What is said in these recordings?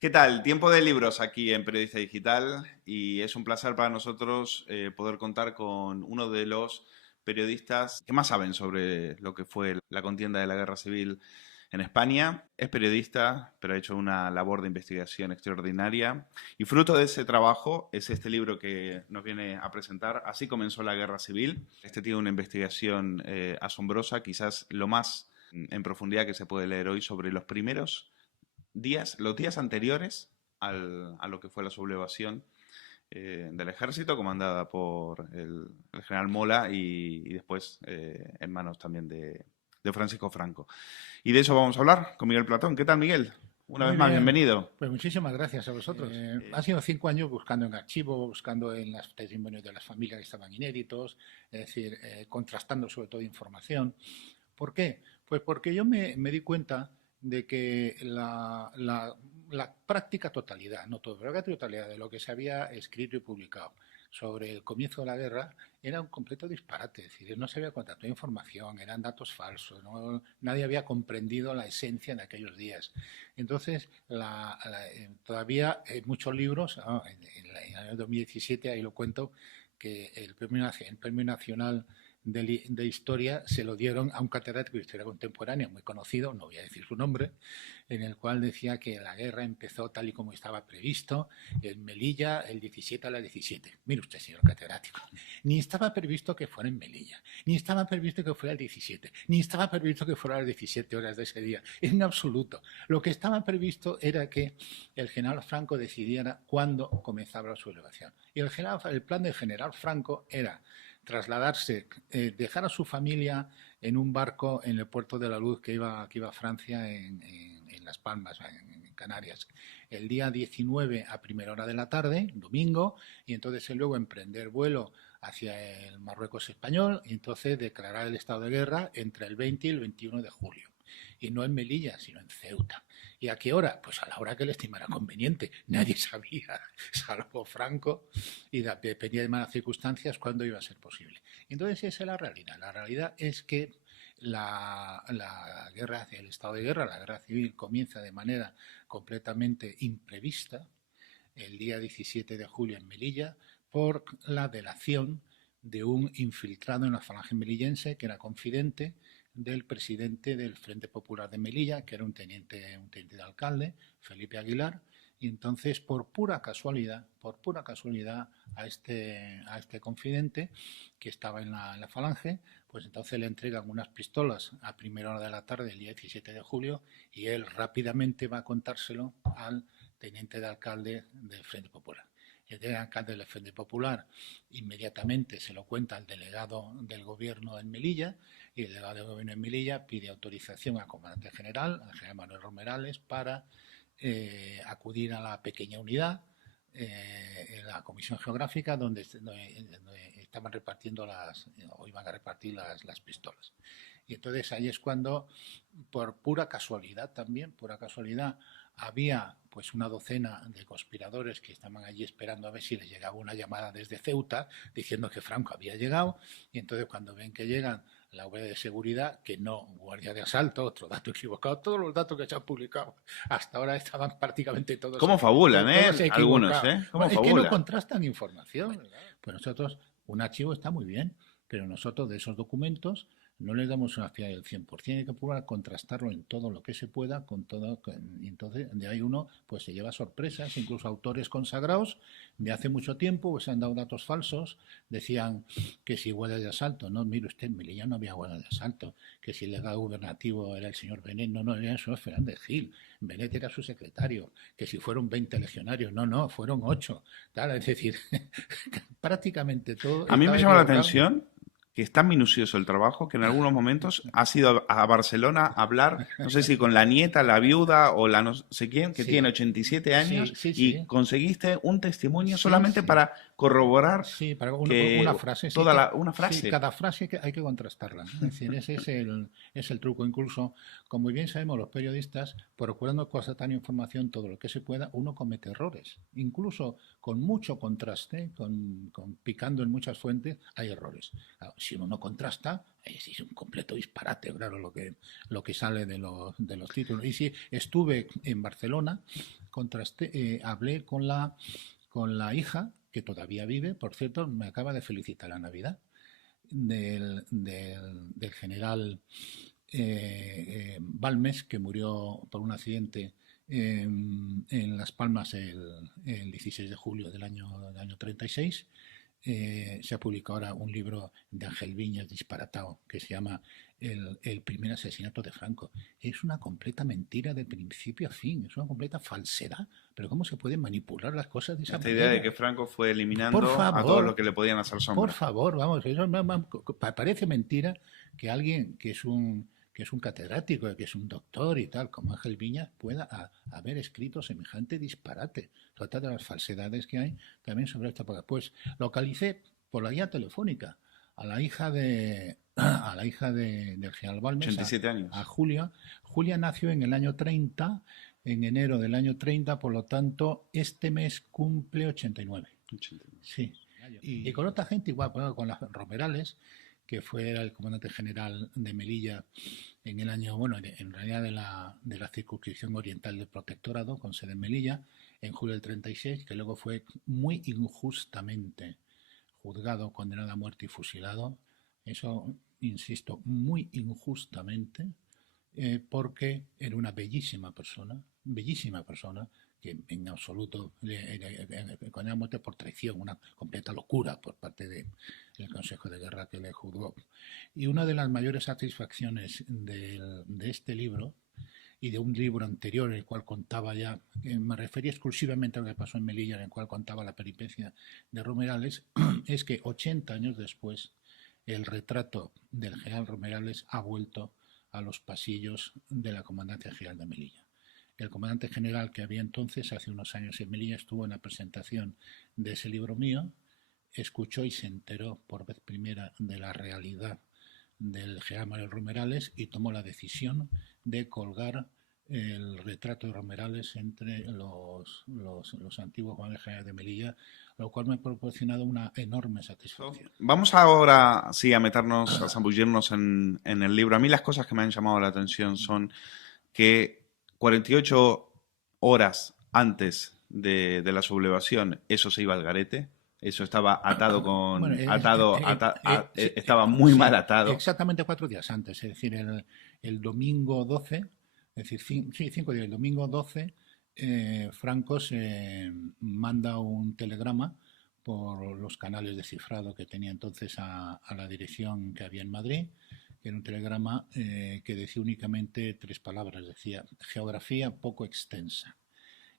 ¿Qué tal? Tiempo de libros aquí en Periodista Digital y es un placer para nosotros poder contar con uno de los periodistas que más saben sobre lo que fue la contienda de la Guerra Civil en España. Es periodista, pero ha hecho una labor de investigación extraordinaria y fruto de ese trabajo es este libro que nos viene a presentar. Así comenzó la Guerra Civil. Este tiene una investigación asombrosa, quizás lo más en profundidad que se puede leer hoy sobre los primeros días, los días anteriores a lo que fue la sublevación del ejército comandada por el general Mola y después en manos también de Francisco Franco. Y de eso vamos a hablar con Miguel Platón. ¿Qué tal, Miguel? Una vez Muy más, bien, bienvenido. pues muchísimas gracias a vosotros. Han sido 5 años buscando en archivo, buscando en los testimonios de las familias que estaban inéditos, es decir, contrastando sobre todo información. ¿Por qué? Pues porque yo me di cuenta de que la práctica totalidad, no todo, pero la totalidad de lo que se había escrito y publicado sobre el comienzo de la guerra era un completo disparate. Es decir, no se había contratado información, eran datos falsos, nadie había comprendido la esencia de aquellos días. Entonces, todavía hay muchos libros, en el año 2017, ahí lo cuento, que el premio Nacional de Historia se lo dieron a un catedrático de Historia Contemporánea muy conocido, no voy a decir su nombre, en el cual decía que la guerra empezó tal y como estaba previsto en Melilla el 17 a las 17. Mire usted, señor catedrático, ni estaba previsto que fuera en Melilla, ni estaba previsto que fuera el 17, ni estaba previsto que fuera a las 17 horas de ese día, en absoluto. Lo que estaba previsto era que el general Franco decidiera cuándo comenzaba la sublevación. Y el plan del general Franco era trasladarse, dejar a su familia en un barco en el puerto de la Luz que iba a Francia en Las Palmas, en Canarias, el día 19 a primera hora de la tarde, domingo, y entonces luego emprender vuelo hacia el Marruecos español y entonces declarar el estado de guerra entre el 20 y el 21 de julio. Y no en Melilla, sino en Ceuta. ¿Y a qué hora? Pues a la hora que le estimara conveniente. Nadie sabía, salvo Franco, y dependía de malas circunstancias cuándo iba a ser posible. Entonces esa es la realidad. La realidad es que la guerra, el estado de guerra, la guerra civil comienza de manera completamente imprevista el día 17 de julio en Melilla por la delación de un infiltrado en la falange melillense que era confidente del presidente del Frente Popular de Melilla, que era un teniente de alcalde, Felipe Aguilar, y entonces por pura casualidad a este confidente que estaba en la falange, pues entonces le entregan unas pistolas a primera hora de la tarde el día 17 de julio y él rápidamente va a contárselo al teniente de alcalde del Frente Popular. El teniente de alcalde del Frente Popular inmediatamente se lo cuenta al delegado del gobierno en Melilla y el delegado del gobierno en Melilla pide autorización al comandante general, al general Manuel Romerales, para acudir a la pequeña unidad en la comisión geográfica donde estaban repartiendo o iban a repartir las pistolas. Y entonces ahí es cuando, por pura casualidad también, pura casualidad, había pues una docena de conspiradores que estaban allí esperando a ver si les llegaba una llamada desde Ceuta diciendo que Franco había llegado y entonces cuando ven que llegan la guardia de seguridad, que no guardia de asalto, otro dato equivocado, todos los datos que se han publicado hasta ahora estaban prácticamente ¿Cómo fabulan, todos Algunos, equivocados. ¿Cómo Es que no fabulan? contrastan información. Pues nosotros, un archivo está muy bien, pero nosotros de esos documentos no les damos una fiabilidad del 100%, hay que procurar contrastarlo en todo lo que se pueda, con todo, y entonces de ahí uno pues se lleva sorpresas, incluso autores consagrados de hace mucho tiempo pues han dado datos falsos, decían que si guardia de asalto, no, mire usted, en Melilla no había guardia de asalto, que si el legado gubernativo era el señor Benet, no, era el señor Fernández Gil, Benet era su secretario, que si fueron 20 legionarios, no, fueron 8, tal, es decir, prácticamente todo A mí me estaba llama la equivocado. atención que es tan minucioso el trabajo que en algunos momentos has ido a Barcelona a hablar, no sé si con la nieta, la viuda o la no sé quién, que tiene Sí, 87 sí, años sí, y sí, conseguiste un testimonio sí, solamente sí. para corroborar Sí, para que una frase, sí, una sí, frase. cada frase hay que contrastarla. Es decir, ese es el truco. Incluso, como bien sabemos los periodistas, procurando constatar información todo lo que se pueda, uno comete errores. Incluso con mucho contraste, picando en muchas fuentes, hay errores. Claro, si uno no contrasta, es un completo disparate, claro, lo que sale de los títulos. Y sí, estuve en Barcelona hablé con la hija, que todavía vive, por cierto, me acaba de felicitar la Navidad, del general Balmes, que murió por un accidente en Las Palmas el 16 de julio del año 36. Se ha publicado ahora un libro de Ángel Viñas disparatado que se llama el primer asesinato de Franco. Es una completa mentira de principio a fin, es una completa falsedad. Pero ¿cómo se pueden manipular las cosas de esa manera? Esta idea de que Franco fue eliminando a todos los que le podían hacer sombra. Por favor, vamos, eso parece mentira que alguien que es un catedrático, que es un doctor y tal, como Ángel Viñas, pueda haber escrito semejante disparate. Trata de las falsedades que hay también sobre esta época. Pues localicé por la guía telefónica a la hija del general Balmes, 87 años. A Julia. Julia nació en el año 30, en enero del año 30, por lo tanto, este mes cumple 89. 89. Sí. Y con otra gente igual, con las Romerales, que fue el comandante general de Melilla en el año, en realidad de la circunscripción oriental del Protectorado, con sede en Melilla, en julio del 36, que luego fue muy injustamente juzgado, condenado a muerte y fusilado. Eso, insisto, muy injustamente, porque era una bellísima persona, que en absoluto condenó a muerte por traición, una completa locura por parte del Consejo de Guerra que le juzgó. Y una de las mayores satisfacciones de este libro y de un libro anterior en el cual contaba ya, me refería exclusivamente a lo que pasó en Melilla, en el cual contaba la peripecia de Romerales, es que 80 años después el retrato del general Romerales ha vuelto a los pasillos de la Comandancia General de Melilla. El comandante general que había entonces, hace unos años en Melilla, estuvo en la presentación de ese libro mío, escuchó y se enteró por vez primera de la realidad del general Manuel Romerales y tomó la decisión de colgar el retrato de Romerales entre los antiguos comandantes generales de Melilla, lo cual me ha proporcionado una enorme satisfacción. Vamos ahora, sí, a meternos, a zambullirnos en el libro. A mí las cosas que me han llamado la atención son que 48 horas antes de la sublevación, eso se iba al garete. Eso estaba atado con... estaba muy mal atado. Exactamente 4 días antes, es decir, el domingo 12, es decir, 5 días, el domingo 12, Franco se manda un telegrama por los canales de cifrado que tenía entonces a la dirección que había en Madrid, que era un telegrama que decía únicamente 3 palabras, decía geografía poco extensa.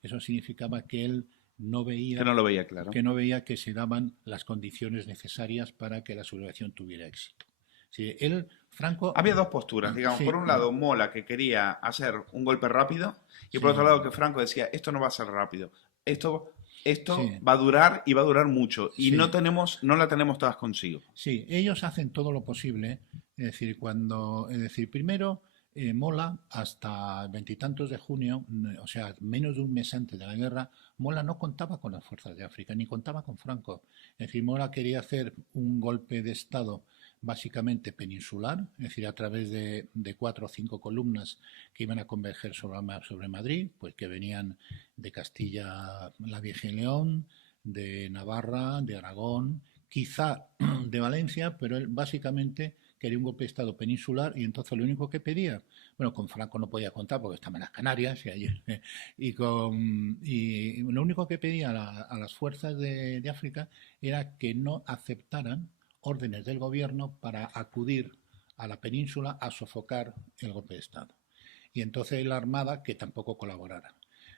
Eso significaba que él no veía, que no lo veía claro, que no veía que se daban las condiciones necesarias para que la sublevación tuviera éxito. Sí, Franco... Había dos posturas, digamos. Sí. Por un lado, Mola, que quería hacer un golpe rápido, y por otro lado, que Franco decía, esto no va a ser rápido. Esto va a durar y va a durar mucho. Y no la tenemos todas consigo. Sí, ellos hacen todo lo posible. Es decir, primero, Mola, hasta 20 y tantos de junio, o sea, menos de un mes antes de la guerra, Mola no contaba con las fuerzas de África, ni contaba con Franco. Es decir, Mola quería hacer un golpe de Estado básicamente peninsular, es decir, a través de 4 o 5 columnas que iban a converger sobre Madrid, pues que venían de Castilla, la Virgen León, de Navarra, de Aragón, quizá de Valencia, pero él básicamente quería un golpe de Estado peninsular y entonces lo único que pedía, bueno, con Franco no podía contar porque estaba en las Canarias y lo único que pedía a las fuerzas de África era que no aceptaran órdenes del gobierno para acudir a la península a sofocar el golpe de Estado. Y entonces la Armada que tampoco colaborara.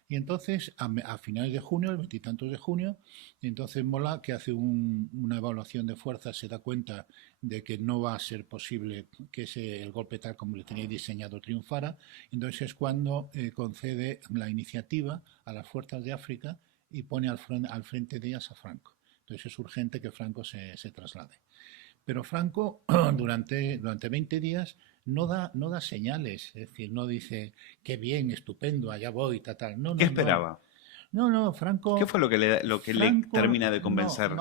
Y entonces, a finales de junio, el 20 y tantos de junio, entonces Mola, que hace una evaluación de fuerzas, se da cuenta de que no va a ser posible que el golpe tal como le tenía diseñado triunfara. Entonces es cuando concede la iniciativa a las fuerzas de África y pone al frente de ellas a Franco. Entonces es urgente que Franco se traslade. Pero Franco durante 20 días no da señales, es decir, no dice qué bien, estupendo, allá voy, tal. No, ¿Qué esperaba? No, Franco... ¿Qué fue lo que le termina de convencer?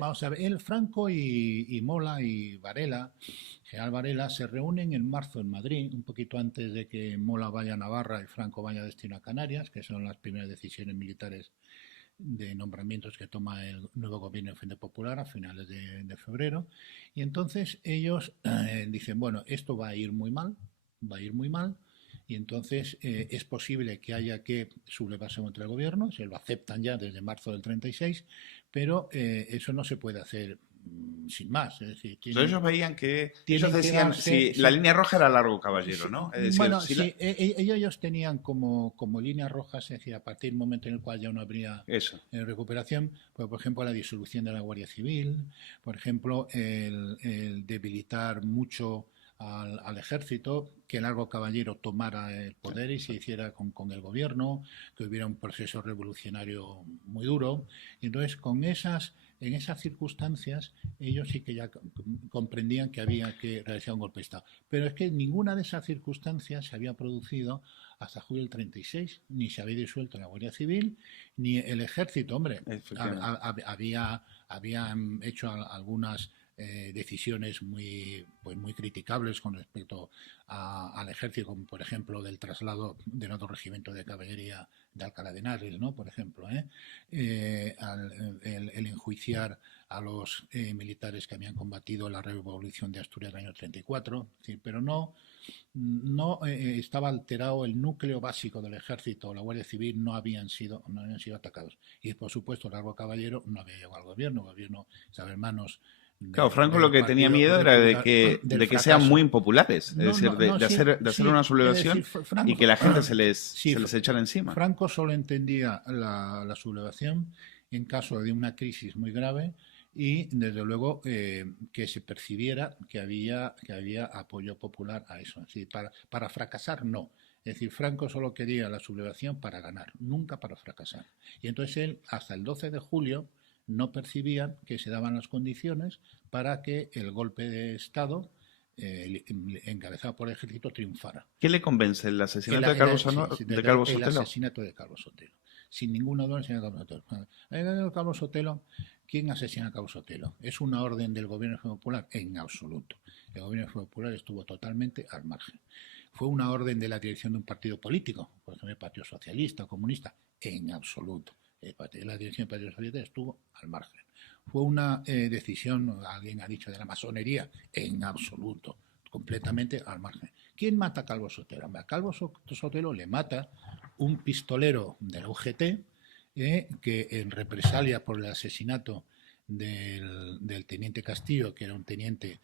Vamos a ver, Franco y Mola y Varela, general Varela, se reúnen en marzo en Madrid, un poquito antes de que Mola vaya a Navarra y Franco vaya a destino a Canarias, que son las primeras decisiones militares de nombramientos que toma el nuevo gobierno de Frente Popular a finales de febrero. Y entonces ellos dicen, bueno, esto va a ir muy mal, y entonces es posible que haya que sublevarse contra el gobierno, se lo aceptan ya desde marzo del 36, pero eso no se puede hacer sin más. Es decir, ellos veían que, ellos decían, si la línea roja era Largo Caballero, ¿no? Es decir, bueno, si ellos tenían como línea roja, es decir, a partir del momento en el cual ya no habría recuperación, pues, por ejemplo, la disolución de la Guardia Civil, por ejemplo, el debilitar mucho al ejército, que Largo Caballero tomara el poder y se hiciera con el gobierno, que hubiera un proceso revolucionario muy duro. Y entonces, en esas circunstancias, ellos sí que ya comprendían que había que realizar un golpe de Estado. Pero es que ninguna de esas circunstancias se había producido hasta julio del 36, ni se había disuelto la Guardia Civil, ni el ejército. Hombre, habían hecho algunas decisiones muy criticables con respecto al ejército, como por ejemplo del traslado del otro regimiento de caballería de Alcalá de Henares, ¿no? Por ejemplo, el enjuiciar a los militares que habían combatido la revolución de Asturias del año 34, ¿sí? Pero no estaba alterado el núcleo básico del ejército, la Guardia Civil no habían sido atacados. Y por supuesto, Largo Caballero no había llegado al gobierno, el gobierno estaba en manos. Claro, Franco lo que tenía miedo era de que sean muy impopulares, es decir, de hacer una sublevación y que la gente se les echara encima. Franco solo entendía la sublevación en caso de una crisis muy grave y, desde luego, que se percibiera que había apoyo popular a eso. Es decir, para fracasar, no. Es decir, Franco solo quería la sublevación para ganar, nunca para fracasar. Y entonces él, hasta el 12 de julio, no percibían que se daban las condiciones para que el golpe de Estado encabezado por el ejército triunfara. ¿Qué le convence? ¿El asesinato de Calvo Sotelo? El asesinato de Calvo Sotelo. Sin ninguna duda, el asesinato de Calvo Sotelo. ¿Quién asesina a Calvo Sotelo? ¿Es una orden del gobierno popular? En absoluto. El gobierno popular estuvo totalmente al margen. ¿Fue una orden de la dirección de un partido político? Por ejemplo, el Partido Socialista o Comunista. En absoluto. La dirección del Partido Socialista estuvo al margen. ¿Fue una decisión, alguien ha dicho, de la masonería? En absoluto, completamente al margen. ¿Quién mata a Calvo Sotelo? A Calvo Sotelo le mata un pistolero de la UGT que, en represalia por el asesinato del teniente Castillo, que era un teniente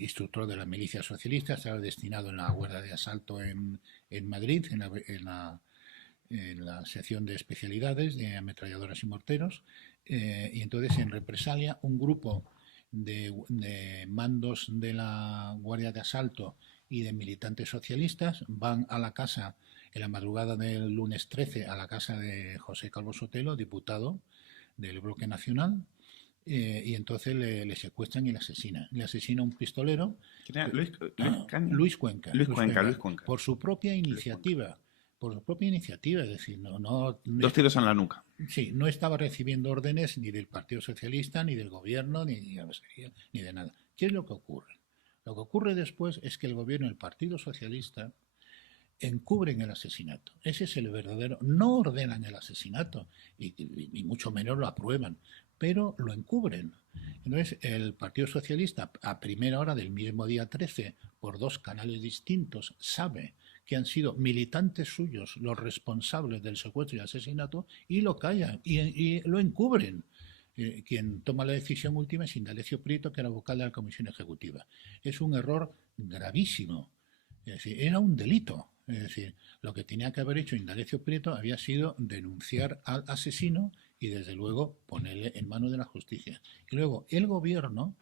instructor de la milicia socialista, estaba destinado en la guardia de asalto en Madrid, en la sección de especialidades de ametralladoras y morteros, y entonces, en represalia, un grupo de mandos de la Guardia de Asalto y de militantes socialistas van a la casa, en la madrugada del lunes 13, a la casa de José Calvo Sotelo, diputado del Bloque Nacional, y entonces le secuestran y le asesinan. Le asesina un pistolero. Luis Cuenca. Por su propia iniciativa. Es decir, dos tiros en la nuca. Sí, no estaba recibiendo órdenes ni del Partido Socialista, ni del gobierno, ni de nada. ¿Qué es lo que ocurre? Lo que ocurre después es que el gobierno y el Partido Socialista encubren el asesinato. Ese es el verdadero. No ordenan el asesinato, y mucho menos lo aprueban, pero lo encubren. Entonces, el Partido Socialista, a primera hora del mismo día 13, por dos canales distintos, sabe que han sido militantes suyos los responsables del secuestro y asesinato, y lo callan y lo encubren. Quien toma la decisión última es Indalecio Prieto, que era vocal de la Comisión Ejecutiva. Es un error gravísimo. Es decir, era un delito. Es decir, lo que tenía que haber hecho Indalecio Prieto había sido denunciar al asesino y, desde luego, ponerle en manos de la justicia. Y luego, el gobierno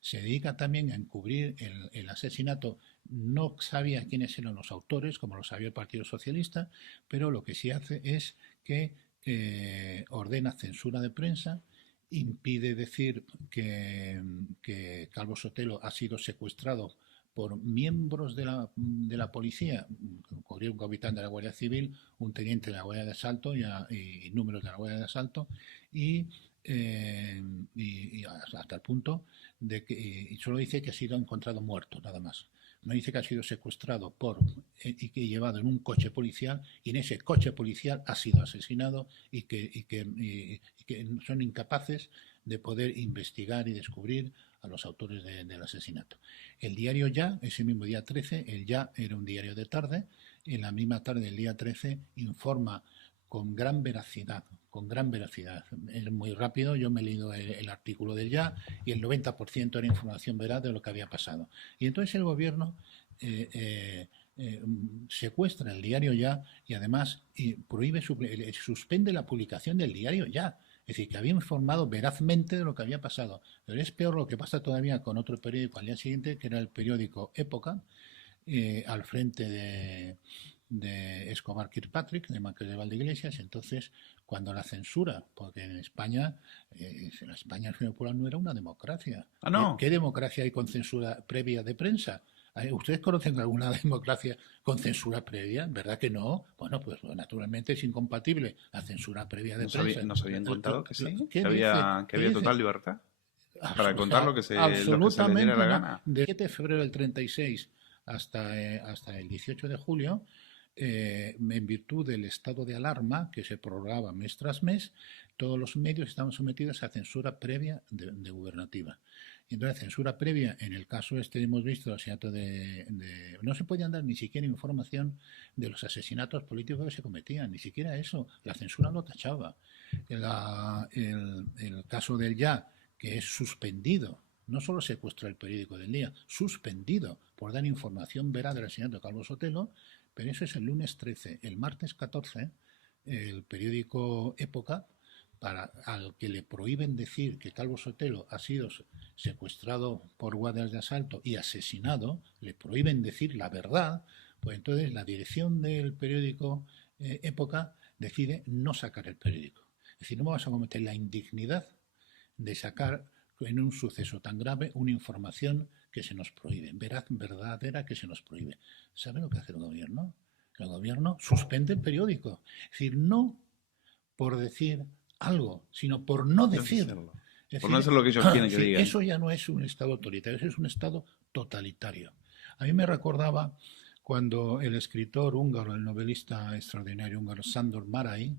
se dedica también a encubrir el asesinato. No sabía quiénes eran los autores, como lo sabía el Partido Socialista, pero lo que sí hace es que ordena censura de prensa, impide decir que Calvo Sotelo ha sido secuestrado por miembros de la policía, un capitán de la Guardia Civil, un teniente de la Guardia de Asalto y números de la Guardia de Asalto, y y hasta el punto de que y solo dice que ha sido encontrado muerto, nada más. No dice que ha sido secuestrado y que llevado en un coche policial, y en ese coche policial ha sido asesinado, y que son incapaces de poder investigar y descubrir a los autores del asesinato. El diario Ya, ese mismo día 13, el Ya era un diario de tarde, en la misma tarde del día 13 informa con gran veracidad, Es muy rápido, yo me he leído el artículo del Ya y el 90% era información veraz de lo que había pasado. Y entonces el gobierno secuestra el diario Ya y además suspende la publicación del diario Ya. Es decir, que había informado verazmente de lo que había pasado. Pero es peor lo que pasa todavía con otro periódico al día siguiente, que era el periódico Época, al frente de Escobar Kirkpatrick, de Márquez de Valdeiglesias. Entonces, cuando la censura, porque en España el Frente Popular no era una democracia. Ah, no. ¿Qué democracia hay con censura previa de prensa? ¿Ustedes conocen alguna democracia con censura previa? ¿Verdad que no? Bueno, pues naturalmente es incompatible la censura previa de prensa. ¿Nos habían contado que sí? ¿Qué ¿Que había total libertad? Para contar lo que se les diera la gana. Del 7 de febrero del 36 hasta el 18 de julio, en virtud del estado de alarma que se prorrogaba mes tras mes, todos los medios estaban sometidos a censura previa de gubernativa. Y entonces, censura previa, en el caso este hemos visto el asesinato no se podían dar ni siquiera información de los asesinatos políticos que se cometían, ni siquiera eso, la censura lo tachaba. El caso del Ya, que es suspendido, no solo secuestra el periódico del día, suspendido por dar información veraz del asesinato de Calvo Sotelo, pero eso es el lunes 13. El martes 14, el periódico Época, al que le prohíben decir que Calvo Sotelo ha sido secuestrado por guardias de asalto y asesinado, le prohíben decir la verdad, pues entonces la dirección del periódico Época decide no sacar el periódico. Es decir, no vamos a cometer la indignidad de sacar en un suceso tan grave una información que se nos prohíbe, verdadera, que se nos prohíbe. ¿Sabe lo que hace el gobierno? El gobierno suspende el periódico. Es decir, no por decir algo, sino por no decirlo. Por no hacer lo que ellos quieren que digan. Eso ya no es un Estado autoritario, eso es un Estado totalitario. A mí me recordaba cuando el escritor húngaro, el novelista extraordinario húngaro Sándor Márai,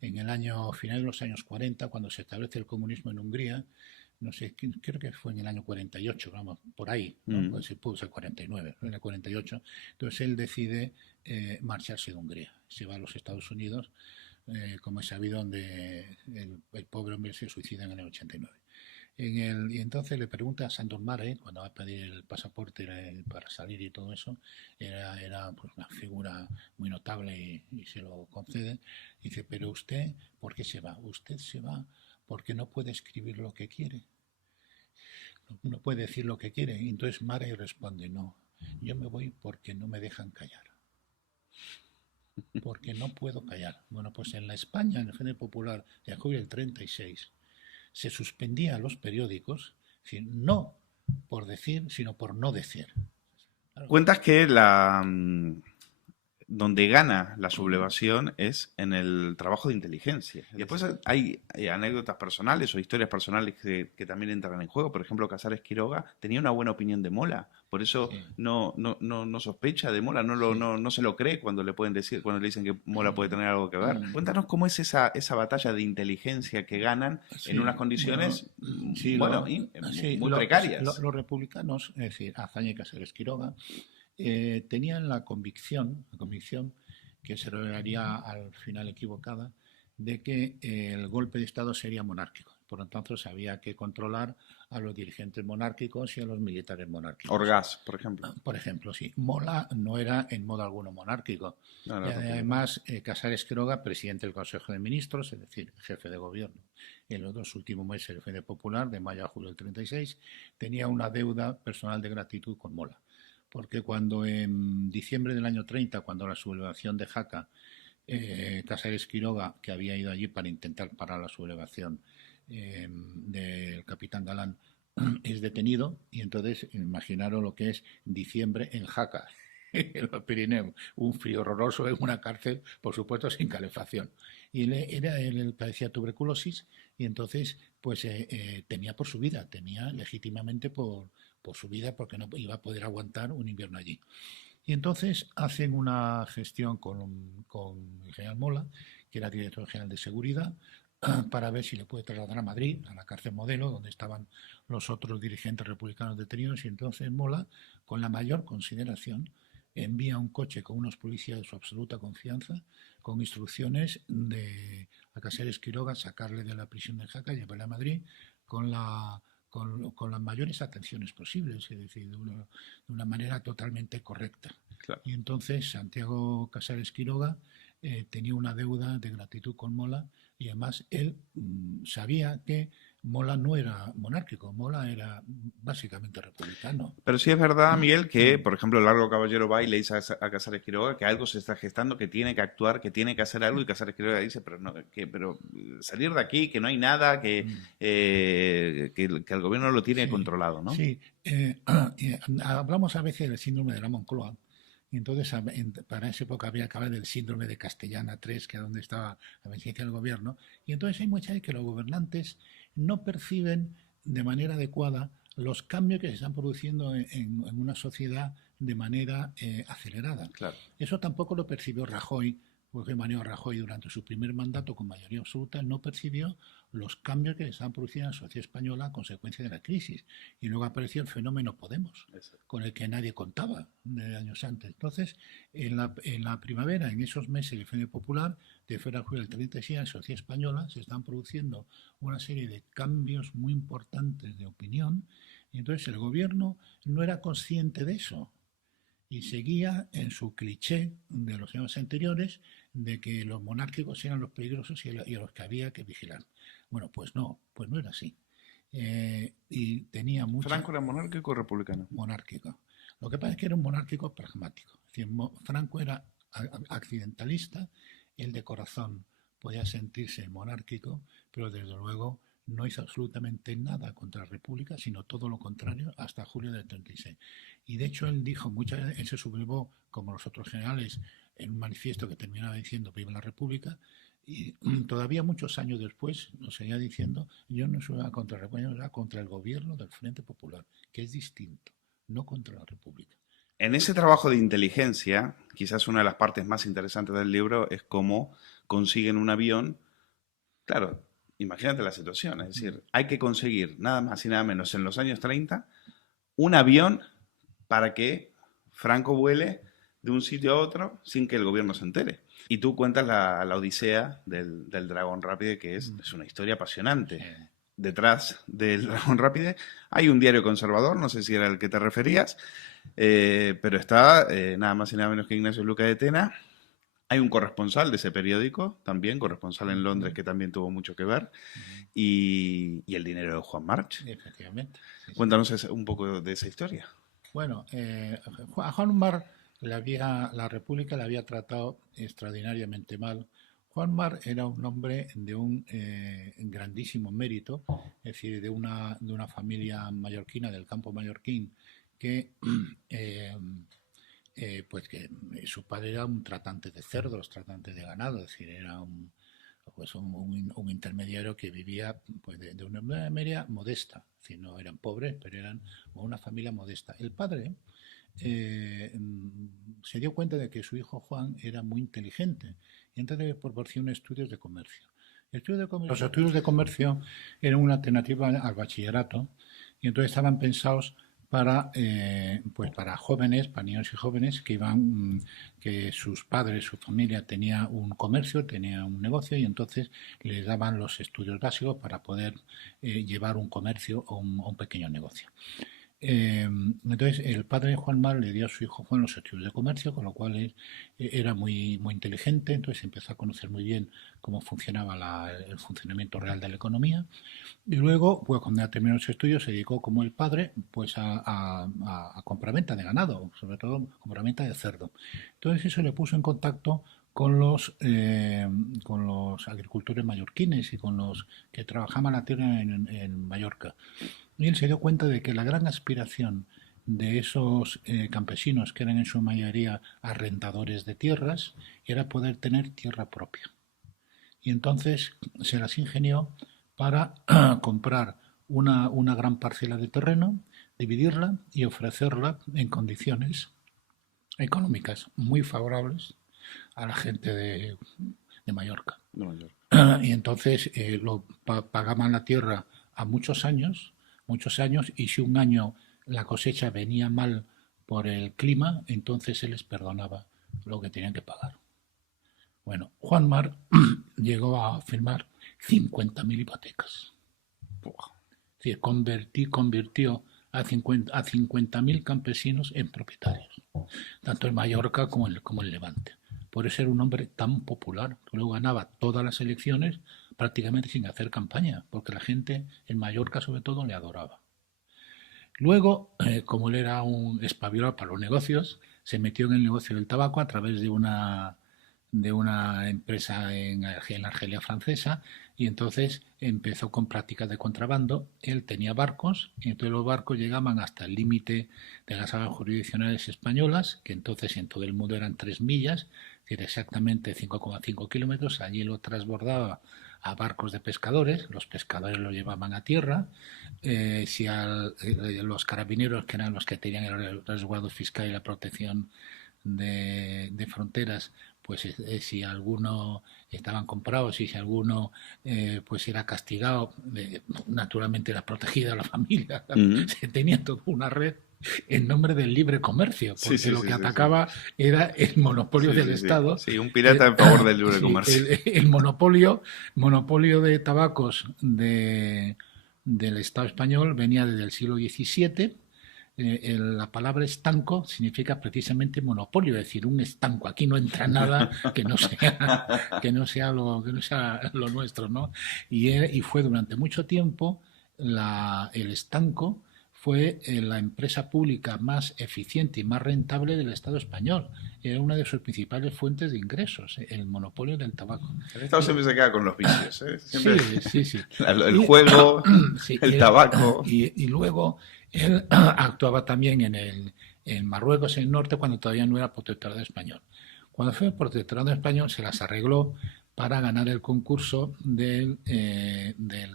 en el final de los años 40, cuando se establece el comunismo en Hungría, no sé, creo que fue en el año 48, vamos, por ahí, ¿no? Pues se puso el 49, en el 48. Entonces él decide marcharse de Hungría, se va a los Estados Unidos, como es sabido, donde el pobre hombre se suicida en el 89. Y entonces le pregunta a Sándor Márai, cuando va a pedir el pasaporte para salir y todo eso, era pues una figura muy notable y se lo concede. Dice, pero usted, ¿por qué se va? Usted se va porque no puede escribir lo que quiere. No puede decir lo que quiere. Y entonces Márai responde, no, yo me voy porque no me dejan callar. Porque no puedo callar. Bueno, pues en la España, en el Frente Popular de julio del 36, se suspendía a los periódicos, es decir, no por decir, sino por no decir. Claro. Cuentas que donde gana la sublevación es en el trabajo de inteligencia. Y después hay anécdotas personales o historias personales que también entran en juego. Por ejemplo, Casares Quiroga tenía una buena opinión de Mola. Por eso no sospecha de Mola, no se lo cree cuando le dicen que Mola puede tener algo que ver. Cuéntanos cómo es esa batalla de inteligencia que ganan en unas condiciones muy precarias. Los republicanos, es decir, Azaña y Casares Quiroga, tenían la convicción que se revelaría al final equivocada, de que el golpe de Estado sería monárquico. Por lo tanto, había que controlar a los dirigentes monárquicos y a los militares monárquicos. Orgaz, por ejemplo. Por ejemplo, sí. Mola no era en modo alguno monárquico. No, y además, Casares Quiroga, presidente del Consejo de Ministros, es decir, jefe de gobierno. En los 2 últimos meses del Frente Popular, de mayo a julio del 36, tenía una deuda personal de gratitud con Mola. Porque cuando en diciembre del año 30, cuando la sublevación de Jaca, Casares Quiroga, que había ido allí para intentar parar la sublevación del capitán Galán, es detenido, y entonces imaginaros lo que es diciembre en Jaca. en los Pirineos, un frío horroroso en una cárcel, por supuesto sin calefacción. Y él padecía tuberculosis y entonces pues temía por su vida, temía legítimamente por su vida porque no iba a poder aguantar un invierno allí. Y entonces hacen una gestión con el general Mola, que era director general de seguridad, para ver si le puede trasladar a Madrid, a la cárcel modelo, donde estaban los otros dirigentes republicanos detenidos. Y entonces Mola, con la mayor consideración, envía un coche con unos policías de su absoluta confianza, con instrucciones a Casares Quiroga sacarle de la prisión de Jaca y llevarle a Madrid con con las mayores atenciones posibles, es decir, de una manera totalmente correcta. Claro. Y entonces Santiago Casares Quiroga tenía una deuda de gratitud con Mola y además él sabía que Mola no era monárquico, Mola era básicamente republicano. Pero sí es verdad, Miguel, que, por ejemplo, Largo Caballero va y le dice a Casares Quiroga que algo se está gestando, que tiene que actuar, que tiene que hacer algo, y Casares Quiroga dice, pero no, pero salir de aquí, que no hay nada, que el gobierno lo tiene controlado, ¿no? Sí, hablamos a veces del síndrome de la Moncloa. Y entonces, para esa época había que hablar del síndrome de Castellana 3, que es donde estaba la presidencia del gobierno. Y entonces hay muchas veces que los gobernantes no perciben de manera adecuada los cambios que se están produciendo en una sociedad de manera acelerada. Claro. Eso tampoco lo percibió Rajoy, porque Mariano Rajoy durante su primer mandato con mayoría absoluta no percibió los cambios que se estaban produciendo en la sociedad española a consecuencia de la crisis. Y luego apareció el fenómeno Podemos, con el que nadie contaba años antes. Entonces, en la primavera, en esos meses del Frente Popular, de febrero a julio del 36, en la sociedad española se están produciendo una serie de cambios muy importantes de opinión. Y entonces el gobierno no era consciente de eso y seguía en su cliché de los años anteriores de que los monárquicos eran los peligrosos y a los que había que vigilar. Bueno, pues no era así. Y tenía mucha... ¿Franco era monárquico o republicano? Monárquico. Lo que pasa es que era un monárquico pragmático. Es decir, Franco era accidentalista, él de corazón podía sentirse monárquico, pero desde luego no hizo absolutamente nada contra la República, sino todo lo contrario, hasta julio del 36. Y de hecho él dijo, muchas veces, él se sublevó, como los otros generales, en un manifiesto que terminaba diciendo viva la República, y todavía muchos años después nos seguía diciendo, yo no soy contra la República, yo soy contra el gobierno del Frente Popular, que es distinto, no contra la República. En ese trabajo de inteligencia, quizás una de las partes más interesantes del libro es cómo consiguen un avión. Claro, imagínate la situación, es decir, hay que conseguir nada más y nada menos en los años 30 un avión para que Franco vuele de un sitio a otro sin que el gobierno se entere. Y tú cuentas la odisea del Dragón Rápido, que es una historia apasionante. Detrás del Dragón Rápido hay un diario conservador, no sé si era el que te referías, pero está nada más y nada menos que Ignacio Luca de Tena. Hay un corresponsal de ese periódico, también, corresponsal en Londres, que también tuvo mucho que ver, y el dinero de Juan March. Efectivamente. Sí, Cuéntanos un poco de esa historia. Bueno, a Juan March la República le había tratado extraordinariamente mal. Juan March era un hombre de un grandísimo mérito, es decir, de una familia mallorquina, del campo mallorquín, que pues que su padre era un tratante de cerdos, tratante de ganado, es decir, era un intermediario que vivía pues, de una media modesta, es decir, no eran pobres, pero eran una familia modesta. El padre se dio cuenta de que su hijo Juan era muy inteligente y entonces le proporcionó estudios de comercio. Los estudios de comercio eran una alternativa al bachillerato y entonces estaban pensados para jóvenes, para niños y jóvenes que sus padres, su familia tenía un comercio, tenía un negocio y entonces les daban los estudios básicos para poder llevar un comercio o un pequeño negocio. Entonces el padre de Juan Mar le dio a su hijo Juan los estudios de comercio, con lo cual era muy inteligente, entonces empezó a conocer muy bien cómo funcionaba el funcionamiento real de la economía y luego, pues cuando ya terminó los estudios, se dedicó como el padre pues a compraventa de ganado, sobre todo compraventa de cerdo. Entonces eso le puso en contacto con los agricultores mallorquines y con los que trabajaban la tierra en Mallorca. Y él se dio cuenta de que la gran aspiración de esos campesinos, que eran en su mayoría arrendadores de tierras, era poder tener tierra propia. Y entonces se las ingenió para comprar una gran parcela de terreno, dividirla y ofrecerla en condiciones económicas muy favorables a la gente de Mallorca. Y entonces pagaban la tierra a muchos años, y si un año la cosecha venía mal por el clima, entonces se les perdonaba lo que tenían que pagar. Bueno, Juan Mar llegó a firmar 50.000 hipotecas. Es decir, convirtió a 50.000 campesinos en propietarios, tanto en Mallorca como en Levante. Por eso era un hombre tan popular, que luego ganaba todas las elecciones prácticamente sin hacer campaña, porque la gente en Mallorca sobre todo le adoraba. Luego, como él era un espabilado para los negocios, se metió en el negocio del tabaco a través de una empresa en la Argelia francesa, y entonces empezó con prácticas de contrabando. Él tenía barcos, y entonces los barcos llegaban hasta el límite de las aguas jurisdiccionales españolas, que entonces en todo el mundo eran 3 millas, es decir, exactamente 5,5 kilómetros. Allí lo transbordaba a barcos de pescadores, los pescadores lo llevaban a tierra. Si los carabineros, que eran los que tenían el resguardo fiscal y la protección de fronteras, pues si alguno estaban comprados y si alguno pues era castigado, naturalmente era protegida la familia. Se tenía toda una red en nombre del libre comercio, porque lo que atacaba era el monopolio del Estado. Sí, un pirata en favor del libre comercio. El monopolio de tabacos del Estado español venía desde el siglo XVII. La palabra estanco significa precisamente monopolio, es decir, un estanco. Aquí no entra nada que no sea lo nuestro, ¿no? Y fue durante mucho tiempo el estanco fue la empresa pública más eficiente y más rentable del Estado español. Era una de sus principales fuentes de ingresos, el monopolio del tabaco. El Estado siempre se queda con los vicios, ¿eh? Siempre Sí. El juego, el tabaco. Y luego él actuaba también en Marruecos, en el norte, cuando todavía no era protectorado español. Cuando fue protectorado español, se las arregló para ganar el concurso del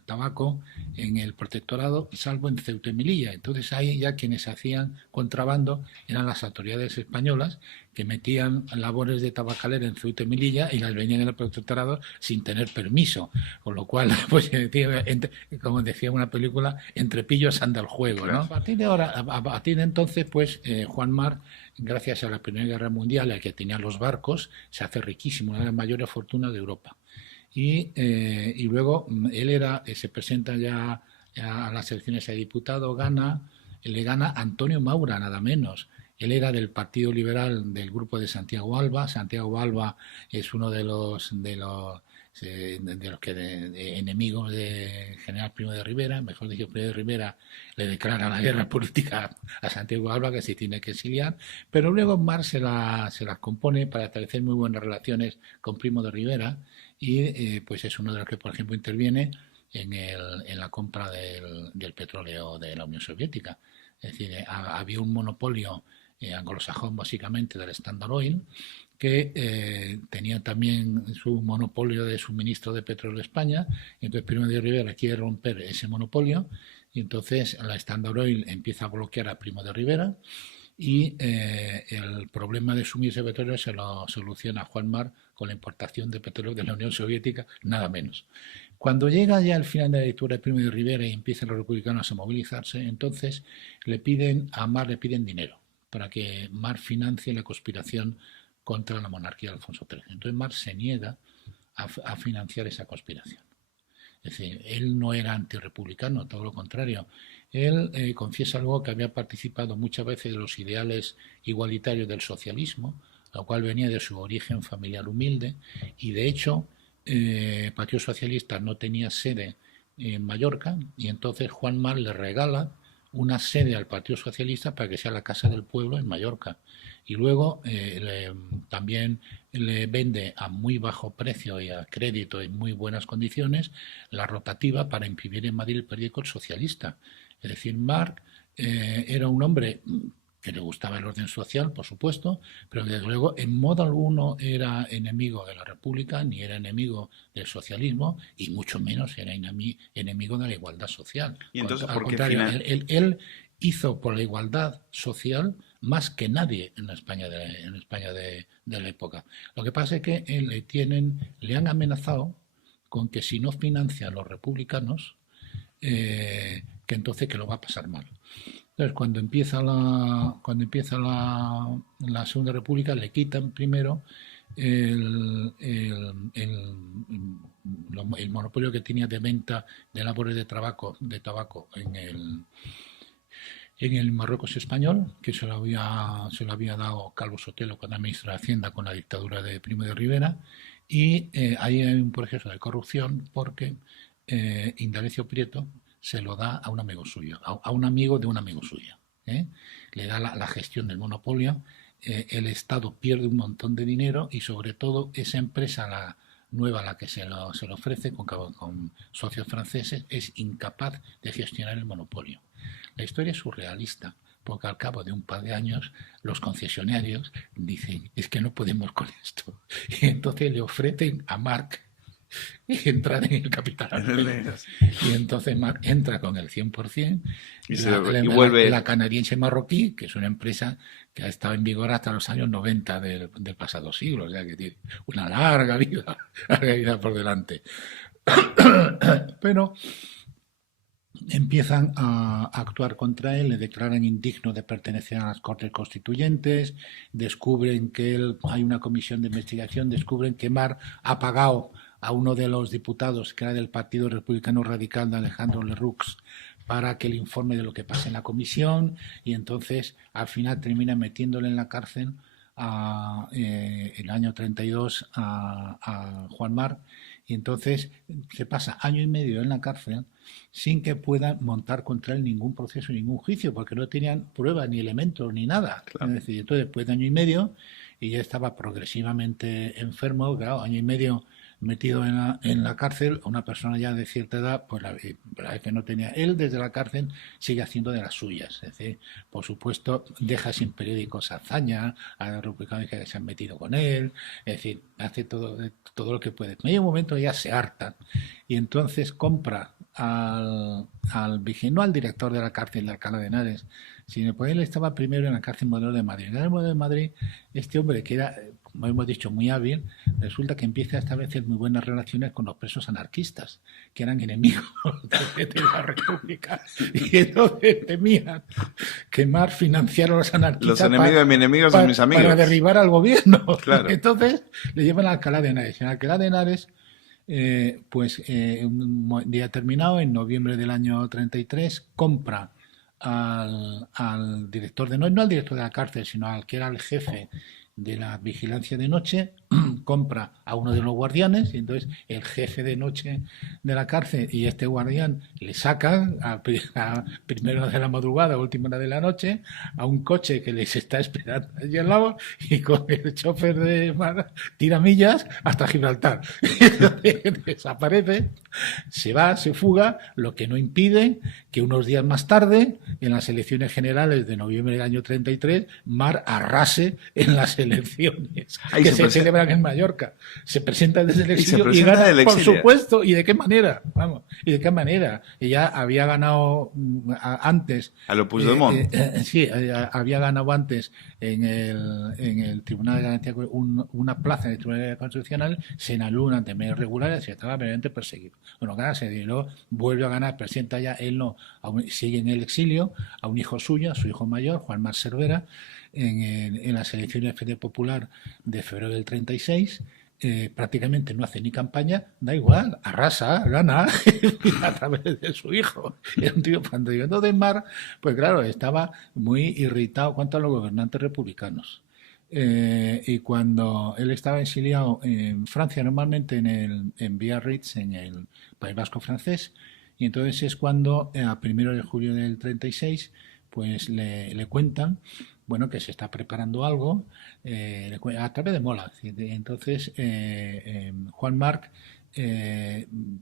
tabaco en el protectorado, salvo en Ceuta y Melilla. Entonces ahí ya quienes hacían contrabando eran las autoridades españolas, que metían labores de tabacalera en Ceuta y Melilla y las venían en el protectorado sin tener permiso, con lo cual, pues como decía una película, entre pillos anda el juego, ¿no? A partir de entonces, pues Juan Mar, gracias a la Primera Guerra Mundial, el que tenía los barcos, se hace riquísimo, una de las mayores fortunas de Europa. Y luego él se presenta ya a las elecciones a diputado, le gana Antonio Maura, nada menos. Él era del Partido Liberal del grupo de Santiago Alba. Santiago Alba es uno de los enemigos de General Primo de Rivera. Mejor dicho, Primo de Rivera le declara la guerra política a Santiago Alba, que se tiene que exiliar, pero luego Mar se las compone para establecer muy buenas relaciones con Primo de Rivera, y pues es uno de los que, por ejemplo, interviene en la compra del petróleo de la Unión Soviética. Es decir, había un monopolio anglosajón, básicamente, del Standard Oil, que tenía también su monopolio de suministro de petróleo a España. Y entonces Primo de Rivera quiere romper ese monopolio, y entonces la Standard Oil empieza a bloquear a Primo de Rivera, y el problema de suministro de petróleo se lo soluciona Juan Mar con la importación de petróleo de la Unión Soviética, nada menos. Cuando llega ya al final de la dictadura de Primo de Rivera y empiezan los republicanos a movilizarse, entonces a Mar le piden dinero para que Mar financie la conspiración contra la monarquía de Alfonso XIII. Entonces Mar se niega a financiar esa conspiración. Es decir, él no era antirrepublicano, todo lo contrario. Él confiesa luego que había participado muchas veces de los ideales igualitarios del socialismo, lo cual venía de su origen familiar humilde, y de hecho el Partido Socialista no tenía sede en Mallorca, y entonces Juan Mar le regala una sede al Partido Socialista para que sea la Casa del Pueblo en Mallorca. Y luego también le vende a muy bajo precio y a crédito en muy buenas condiciones la rotativa para imprimir en Madrid el periódico El Socialista. Es decir, Marc era un hombre que le gustaba el orden social, por supuesto, pero desde luego en modo alguno era enemigo de la República, ni era enemigo del socialismo, y mucho menos era enemigo de la igualdad social. Y entonces, Al ¿por qué contrario, él hizo por la igualdad social más que nadie en España de la época. Lo que pasa es que le han amenazado con que si no financia a los republicanos, que entonces que lo va a pasar mal. Entonces, cuando empieza la Segunda República, le quitan primero el monopolio que tenía de venta de labores de tabaco en el Marruecos español, que se lo había dado Calvo Sotelo cuando era ministro de Hacienda con la dictadura de Primo de Rivera, y ahí hay un proceso de corrupción porque Indalecio Prieto se lo da a un amigo suyo, a un amigo de un amigo suyo. Le da la gestión del monopolio, el Estado pierde un montón de dinero y sobre todo esa empresa, la nueva a la que se lo ofrece con socios franceses, es incapaz de gestionar el monopolio. La historia es surrealista, porque al cabo de un par de años los concesionarios dicen, es que no podemos con esto. Y entonces le ofrecen a Marc entrar en el capital. Y entonces Marc entra con el 100% y vuelve la canadiense marroquí, que es una empresa que ha estado en vigor hasta los años 90 del pasado siglo, o sea que tiene una larga vida por delante. Pero empiezan a actuar contra él, le declaran indigno de pertenecer a las Cortes Constituyentes, descubren que hay una comisión de investigación, descubren que Marc ha pagado a uno de los diputados que era del Partido Republicano Radical de Alejandro Lerroux para que le informe de lo que pasa en la comisión, y entonces al final termina metiéndole en la cárcel el año 32 a Juan Marc, y entonces se pasa año y medio en la cárcel sin que puedan montar contra él ningún proceso, ningún juicio, porque no tenían pruebas, ni elementos, ni nada. Claro. Es decir, entonces después de año y medio, y ya estaba progresivamente enfermo, claro, año y medio metido en la cárcel, una persona ya de cierta edad, pues la verdad es que no tenía. Él desde la cárcel sigue haciendo de las suyas. Es decir, por supuesto, deja sin periódicos a Azaña, a los republicanos que se han metido con él, es decir, hace todo lo que puede. En un momento ya se harta y entonces compra al no al director de la cárcel de Alcalá de Henares, sino que él estaba primero en la cárcel Modelo de Madrid. En el Modelo de Madrid, este hombre que era, como hemos dicho, muy hábil, resulta que empieza a establecer muy buenas relaciones con los presos anarquistas, que eran enemigos de la República, y entonces temían que Marc financiara a los anarquistas. Los enemigos de mis enemigos son mis amigos. Para derribar al gobierno. Claro. Entonces le llevan a Alcalá de Henares. En Alcalá de Henares, un día terminado, en noviembre del año 33, compra al director no al director de la cárcel, sino al que era el jefe de la vigilancia de noche, compra a uno de los guardianes, y entonces el jefe de noche de la cárcel y este guardián le sacan a primera hora de la madrugada, a última hora de la noche, a un coche que les está esperando allí al lado, y con el chofer de Mar tira millas hasta Gibraltar. Desaparece, se va, se fuga, lo que no impide que unos días más tarde, en las elecciones generales de noviembre del año 33, Mar arrase en las elecciones que se celebran en Mallorca. Se presenta desde el exilio y gana, por supuesto. ¿Y de qué manera? Vamos, ¿y de qué manera? Ella había ganado antes. A lo Puigdemont. Sí, había ganado antes en el Tribunal de Garantía, una plaza en el Tribunal Constitucional, se anuló ante medios regulares y estaba verdaderamente perseguido. Bueno, gana, se dio, vuelve a ganar, presenta ya, él no, sigue en el exilio, a un hijo suyo, a su hijo mayor, Juan Marc Cervera, en las elecciones del Frente Popular de febrero del 36, prácticamente no hace ni campaña, da igual, arrasa, gana a través de su hijo. Era un tío fantástico. Entonces Marc, pues claro, estaba muy irritado cuanto a los gobernantes republicanos. Y cuando él estaba exiliado en Francia, normalmente en Biarritz, en el País Vasco francés, y entonces es cuando a 1 de julio del 36 pues le cuentan, bueno, que se está preparando algo a través de Mola. Entonces Juan Marc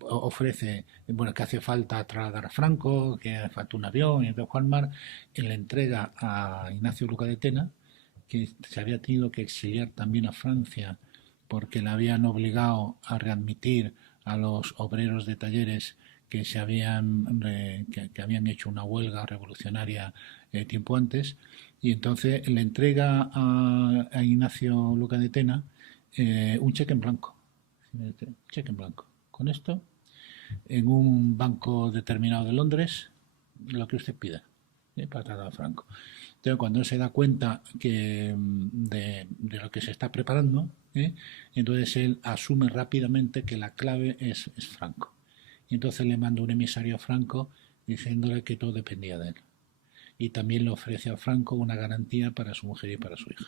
ofrece, bueno, que hace falta trasladar a Franco, que hace falta un avión, y entonces Juan Mar le entrega a Ignacio Luca de Tena, que se había tenido que exiliar también a Francia porque le habían obligado a readmitir a los obreros de talleres que que habían hecho una huelga revolucionaria tiempo antes, y entonces le entrega a Ignacio Luca de Tena un cheque en blanco. Cheque en blanco. Con esto, en un banco determinado de Londres, lo que usted pida, para tratar a Franco. Entonces, cuando se da cuenta de lo que se está preparando, entonces él asume rápidamente que la clave es Franco. Y entonces le manda un emisario a Franco diciéndole que todo dependía de él. Y también le ofrece a Franco una garantía para su mujer y para su hija.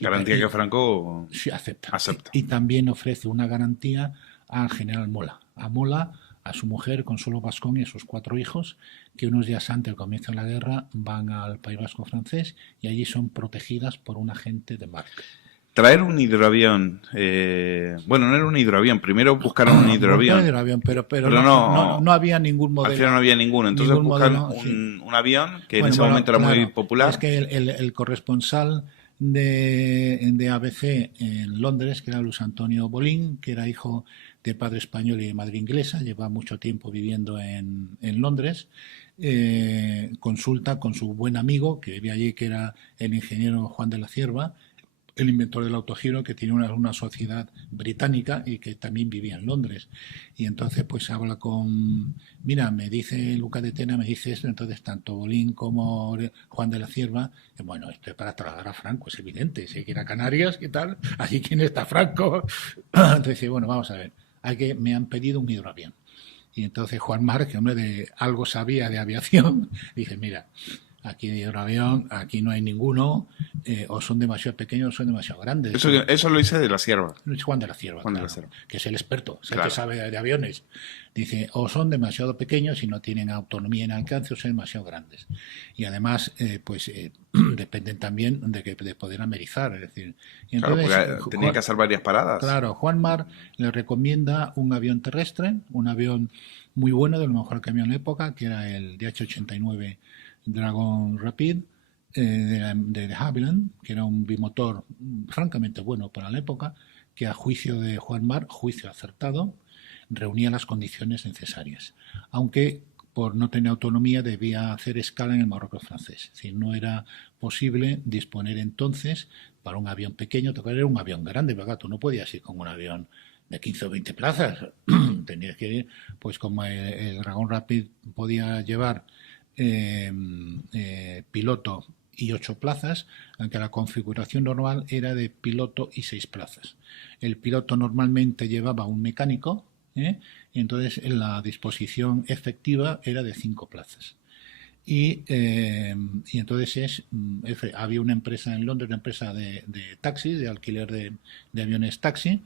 Garantía que Franco sí, acepta. acepta. Y también ofrece una garantía al general Mola. A Mola, a su mujer, Consuelo Bascón, y a sus 4 hijos, que unos días antes del comienzo de la guerra van al País Vasco francés y allí son protegidas por un agente de Marc. Traer un hidroavión, bueno, no era un hidroavión, primero buscaron un hidroavión. Pero no había ningún modelo. Al final no había ninguno, entonces buscan un avión que en ese momento era muy popular. Es que el corresponsal de ABC en Londres, que era Luis Antonio Bolín, que era hijo de padre español y de madre inglesa, lleva mucho tiempo viviendo en Londres, consulta con su buen amigo que vivía allí, que era el ingeniero Juan de la Cierva, el inventor del autogiro, que tiene una sociedad británica y que también vivía en Londres. Y entonces pues habla con, mira, me dice Luca de Tena, me dice esto, entonces tanto Bolín como Juan de la Cierva, bueno, esto es para trasladar a Franco, es evidente, si hay que ir a Canarias, ¿qué tal? Allí quién está Franco. Entonces dice, bueno, vamos a ver, me han pedido un hidroavión. Y entonces Juan Mar, que hombre de algo sabía de aviación, dice, mira, aquí de hidroavión, aquí no hay ninguno, o son demasiado pequeños o son demasiado grandes. Eso lo hice de la Cierva. Juan de la Cierva, claro, que es el experto, es el que sabe de aviones. Dice, o son demasiado pequeños y no tienen autonomía en alcance, o son demasiado grandes. Y además, dependen también de poder amerizar, es decir. Y entonces, claro, porque tenían que hacer varias paradas. Claro, Juan Mar le recomienda un avión terrestre, un avión muy bueno, de lo mejor que había en la época, que era el DH-89 Dragon Rapid de Havilland, que era un bimotor francamente bueno para la época, que a juicio de Juan Mar, juicio acertado, reunía las condiciones necesarias, aunque por no tener autonomía debía hacer escala en el Marruecos francés. Es decir, no era posible disponer entonces para un avión pequeño, era un avión grande, ¿verdad? Tú no podías ir con un avión de 15 o 20 plazas, tenías que ir, pues como el Dragon Rapid podía llevar piloto y 8 plazas, aunque la configuración normal era de piloto y 6 plazas. El piloto normalmente llevaba un mecánico, y entonces la disposición efectiva era de 5 plazas. Y entonces había una empresa en Londres, una empresa de taxis, de alquiler de aviones taxi.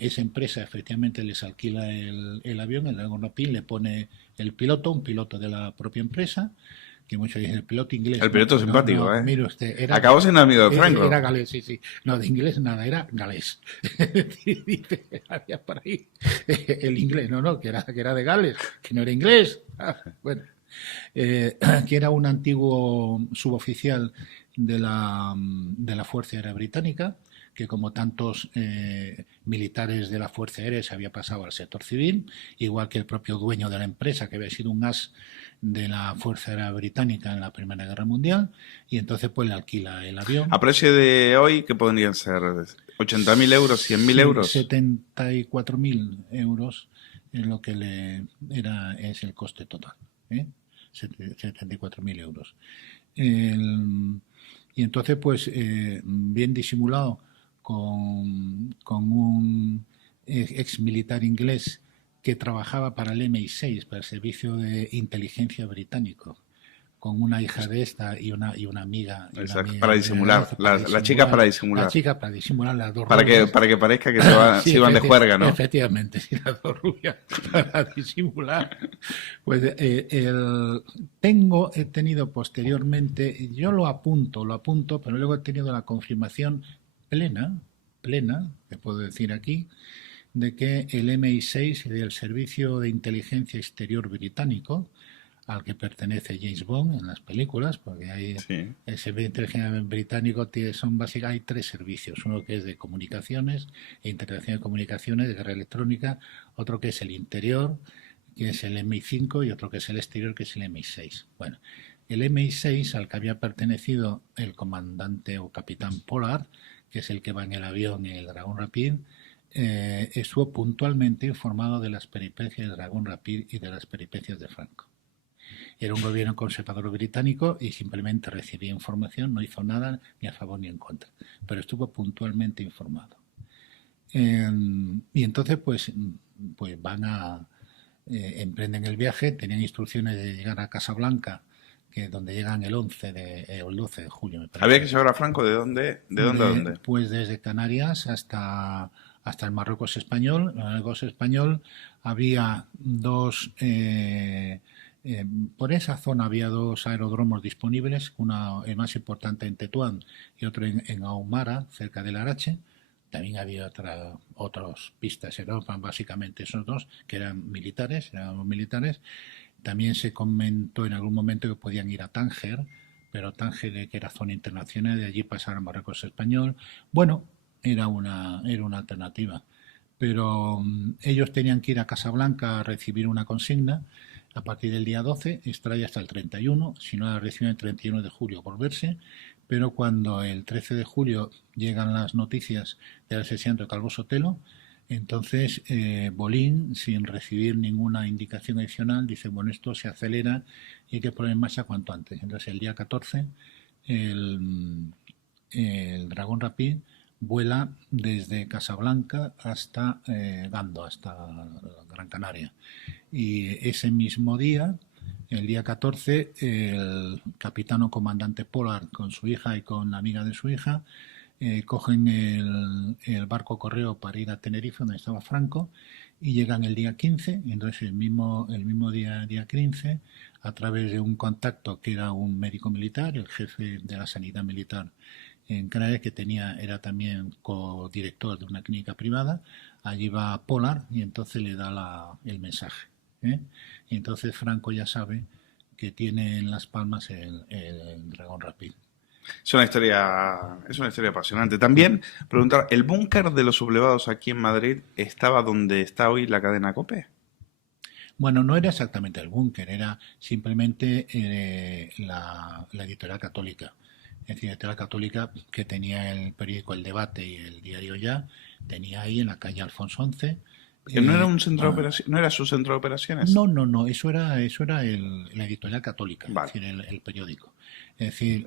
Esa empresa efectivamente les alquila el avión, el Dragon Rapid, le pone el piloto, un piloto de la propia empresa, que muchos dicen el piloto inglés. El piloto simpático, no, mire usted, acabó siendo amigo de Franco. Era galés, sí. No, de inglés nada, era galés. Dice, había por ahí el inglés, que era de Gales, que no era inglés. Bueno, que era un antiguo suboficial de la Fuerza Aérea Británica, que como tantos militares de la Fuerza Aérea se había pasado al sector civil, igual que el propio dueño de la empresa, que había sido un as de la Fuerza Aérea Británica en la Primera Guerra Mundial, y entonces pues le alquila el avión. ¿A precio de hoy qué podrían ser? ¿80.000 euros? ¿100.000 euros? 74.000 euros es lo que es el coste total. 74.000 euros. Y entonces pues bien disimulado con un ex militar inglés que trabajaba para el MI6, para el servicio de inteligencia británico, con una hija de esta y una amiga. Exacto, para disimular. La chica para disimular. La chica para disimular, las dos para rubias. Para que parezca que se iban de juerga, ¿no? Efectivamente, sí, las dos rubias para disimular. Pues he tenido posteriormente, yo lo apunto, pero luego he tenido la confirmación plena, que puedo decir aquí, de que el MI6 del Servicio de Inteligencia Exterior británico, al que pertenece James Bond en las películas, porque hay el Servicio de Inteligencia británico hay 3 servicios, uno que es de comunicaciones e integración de comunicaciones, de guerra electrónica, otro que es el interior, que es el MI5, y otro que es el exterior, que es el MI6. Bueno, el MI6, al que había pertenecido el comandante o capitán Pollard, que es el que va en el avión en el Dragon Rapid, estuvo puntualmente informado de las peripecias del Dragon Rapid y de las peripecias de Franco. Era un gobierno conservador británico y simplemente recibía información, no hizo nada ni a favor ni en contra, pero estuvo puntualmente informado. Y entonces pues van a emprenden el viaje, tenían instrucciones de llegar a Casablanca, que donde llegan el 12 de julio. Me parece. ¿Había que llevar a Franco de dónde a dónde? Pues desde Canarias hasta el Marruecos español. En el Marruecos español había dos... por esa zona había 2 aeródromos disponibles, el más importante en Tetuán y otro en Ahumara, cerca del Larache. También había otras pistas, eran básicamente esos 2, que eran militares. También se comentó en algún momento que podían ir a Tánger, pero Tánger, que era zona internacional, de allí pasar a Marruecos español. Bueno, era una alternativa. Pero ellos tenían que ir a Casablanca a recibir una consigna a partir del día 12, extrae hasta el 31, si no la reciben el 31 de julio volverse, pero cuando el 13 de julio llegan las noticias del asesinato de Calvo Sotelo, entonces Bolín, sin recibir ninguna indicación adicional, dice, bueno, esto se acelera y hay que poner en marcha cuanto antes. Entonces el día 14 el Dragon Rapid vuela desde Casablanca hasta Gando, hasta Gran Canaria. Y ese mismo día, el día 14, el capitán o comandante Pollard con su hija y con la amiga de su hija cogen el barco correo para ir a Tenerife, donde estaba Franco, y llegan el día 15, y entonces el mismo día 15, a través de un contacto que era un médico militar, el jefe de la sanidad militar en Canarias, que era también codirector de una clínica privada, allí va Pollard y entonces le da el mensaje. Y entonces Franco ya sabe que tiene en Las Palmas el Dragon Rapid. Es una historia apasionante. También preguntar, ¿el búnker de los sublevados aquí en Madrid estaba donde está hoy la cadena COPE? Bueno, no era exactamente el búnker, era simplemente la editorial católica. Es decir, la editorial católica, que tenía el periódico El Debate y el diario Ya, tenía ahí en la calle Alfonso XI. ¿Que no era un centro de operaciones? ¿No era su centro de operaciones? No, eso era la editorial católica, vale. Es decir, el periódico. Es decir,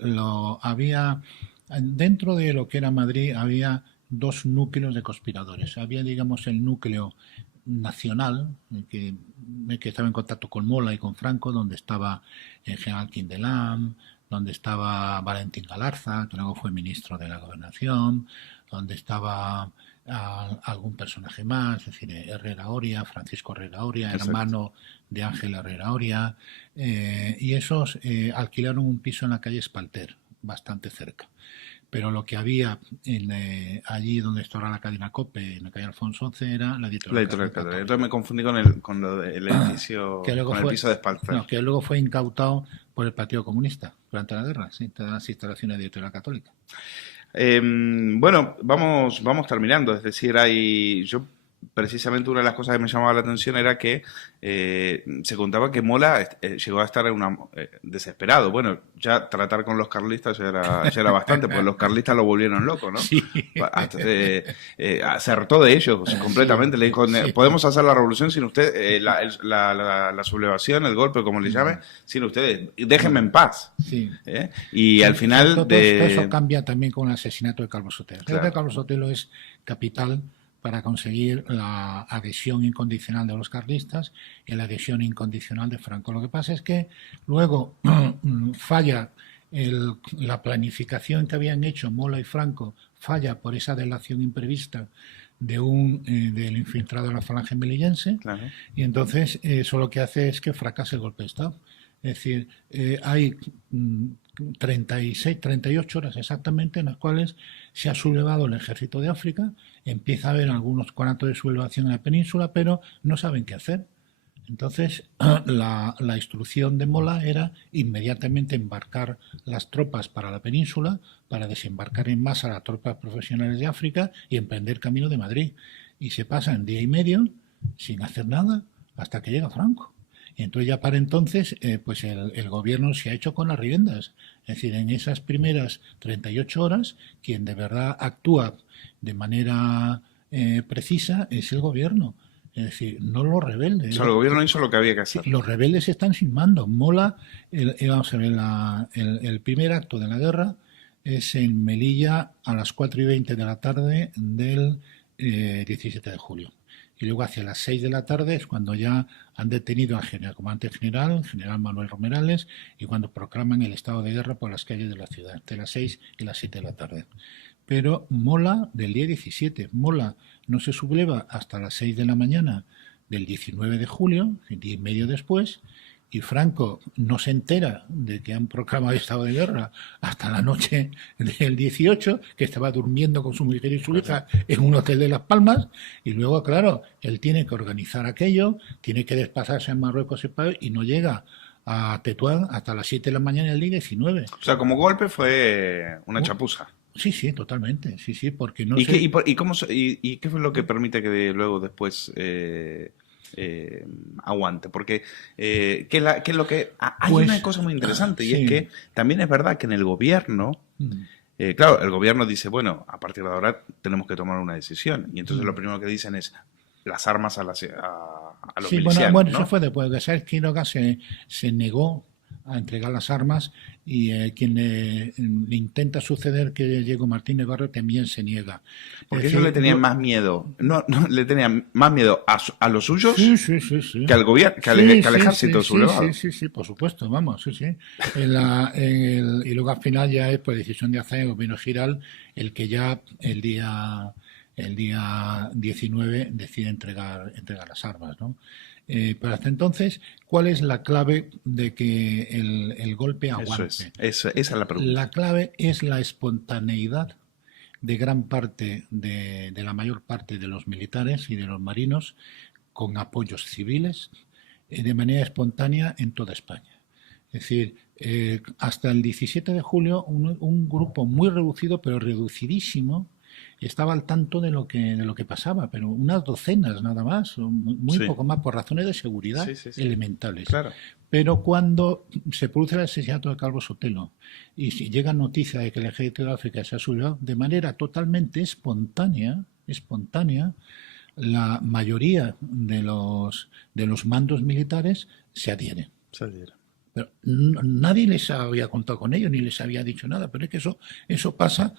dentro de lo que era Madrid había 2 núcleos de conspiradores. Había, digamos, el núcleo nacional, que estaba en contacto con Mola y con Franco, donde estaba el general Quindelán, donde estaba Valentín Galarza, que luego fue ministro de la Gobernación, donde estaba algún personaje más, es decir, Herrera Oria, Francisco Herrera Oria, hermano de Ángel Herrera Oria, y esos alquilaron un piso en la calle Espalter, bastante cerca. Pero lo que había allí donde está ahora la cadena COPE, en la calle Alfonso XI, era la editorial católica. Entonces me confundí con lo del edificio, con el piso de Espalter. No, que luego fue incautado por el Partido Comunista durante la guerra, ¿sí? Todas las instalaciones de editorial católica. Bueno, vamos terminando. Es decir, precisamente una de las cosas que me llamaba la atención era que se contaba que Mola llegó a estar desesperado. Bueno, ya tratar con los carlistas ya era bastante, porque los carlistas lo volvieron loco, ¿no? Sí. Acertó de ellos completamente. Sí. Le dijo, podemos hacer la revolución sin usted, la sublevación, el golpe, como le llame, sin ustedes. Déjenme en paz. Sí. Y al final... Todo eso cambia también con el asesinato de Calvo Sotelo. Creo que Calvo Sotelo es capital para conseguir la adhesión incondicional de los carlistas y la adhesión incondicional de Franco. Lo que pasa es que luego falla la planificación que habían hecho Mola y Franco, falla por esa delación imprevista del infiltrado de la falange melillense, claro. Y entonces eso lo que hace es que fracase el golpe de Estado. Es decir, hay 38 horas exactamente en las cuales se ha sublevado el ejército de África, empieza a haber algunos conatos de sublevación en la península, pero no saben qué hacer. Entonces, la instrucción de Mola era inmediatamente embarcar las tropas para la península, para desembarcar en masa las tropas profesionales de África y emprender camino de Madrid. Y se pasan día y medio sin hacer nada hasta que llega Franco. Y entonces ya para entonces, pues el gobierno se ha hecho con las riendas. Es decir, en esas primeras 38 horas, quien de verdad actúa de manera precisa es el gobierno. Es decir, no los rebeldes. O sea, el gobierno hizo lo que había que hacer. Sí, los rebeldes están sin mando. Mola, vamos a ver, el primer acto de la guerra es en Melilla a las 4:20 de la tarde del 17 de julio. Y luego hacia las 6 de la tarde es cuando ya han detenido al comandante general, el general Manuel Romerales, y cuando proclaman el estado de guerra por las calles de la ciudad, entre las 6 y las 7 de la tarde. Pero Mola, del día 17, Mola no se subleva hasta las 6 de la mañana del 19 de julio, un día y medio después, y Franco no se entera de que han proclamado estado de guerra hasta la noche del 18, que estaba durmiendo con su mujer y su hija en un hotel de Las Palmas, y luego, claro, él tiene que organizar aquello, tiene que desplazarse en Marruecos y no llega a Tetuán hasta las 7 de la mañana del día 19. O sea, como golpe fue una chapuza. Sí, sí, totalmente, sí, porque no ¿Y, sé... y qué fue lo que permite que luego después aguante? Porque ¿qué es lo que hay Pues, una cosa muy interesante y sí. es que también es verdad que en el gobierno, claro, el gobierno dice, bueno, a partir de ahora tenemos que tomar una decisión y entonces lo primero que dicen es las armas a los sí, milicianos, bueno, ¿no? eso fue después de que Quiroga se negó a entregar las armas y quien le intenta suceder, que es Diego Martínez Barrio, también se niega. Porque ellos le tenían más miedo, no le tenían más miedo a los suyos sí. que al gobierno, que al ejército sublevado. Sí, por supuesto, vamos, sí. Y luego al final ya es por decisión de Aznar, el gobierno Giral, el que ya el día 19 decide entregar las armas, ¿no? Pero hasta entonces, ¿cuál es la clave de que el golpe aguante? Esa es la pregunta. La clave es la espontaneidad de gran parte, de la mayor parte de los militares y de los marinos, con apoyos civiles, de manera espontánea en toda España. Es decir, hasta el 17 de julio, un grupo muy reducido, pero reducidísimo, estaba al tanto de lo que pasaba, pero unas docenas nada más, muy poco más, por razones de seguridad elementales. Claro. Pero cuando se produce el asesinato de Calvo Sotelo y si llega noticia de que el ejército de África se ha sublevado, de manera totalmente espontánea, la mayoría de los mandos militares se adhieren. Pero nadie les había contado con ello, ni les había dicho nada, pero es que eso pasa,